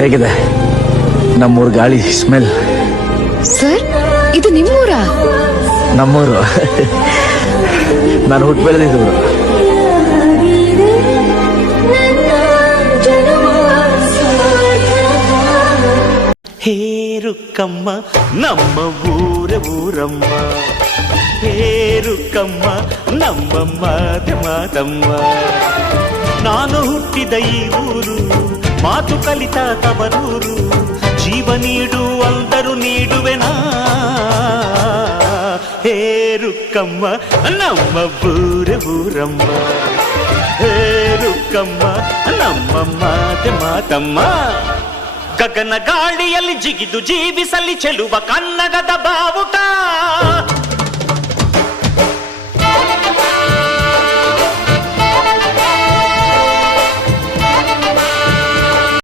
ಹೇಗಿದೆ ನಮ್ಮೂರ್ ಗಾಳಿ ಸ್ಮೆಲ್? ಸರ್, ಇದು ನಿಮ್ಮೂರಾ? ನಮ್ಮೂರು. ನಾನು ಹುಟ್ಟು ಬೆಳೆದಿದ್ದವರು. ಹೇರುಕ್ಕಮ್ಮ ನಮ್ಮ ಊರಮ್ಮ, ಹೇರುಕ್ಕಮ್ಮ ನಮ್ಮ ಮಾತಮ್ಮ. ನಾನು ಹುಟ್ಟಿದ ಈ ಊರು, ಮಾತು ಕಲಿತ ತವರೂರು, ಜೀವ ನೀಡು ಅಂದರು ನೀಡುವೆನಾ. ಹೇರುಕ್ಕಮ್ಮ ನಮ್ಮ ಊರಮ್ಮ, ಹೇರುಕ್ಕಮ್ಮ ನಮ್ಮ ಮಾತಮ್ಮ. ಗಗನ ಗಾಳಿಯಲ್ಲಿ ಜಿಗಿದು ಜೀವಿಸಲಿ ಚೆಲುವ ಕನ್ನಡದ ಬಾವುಟ.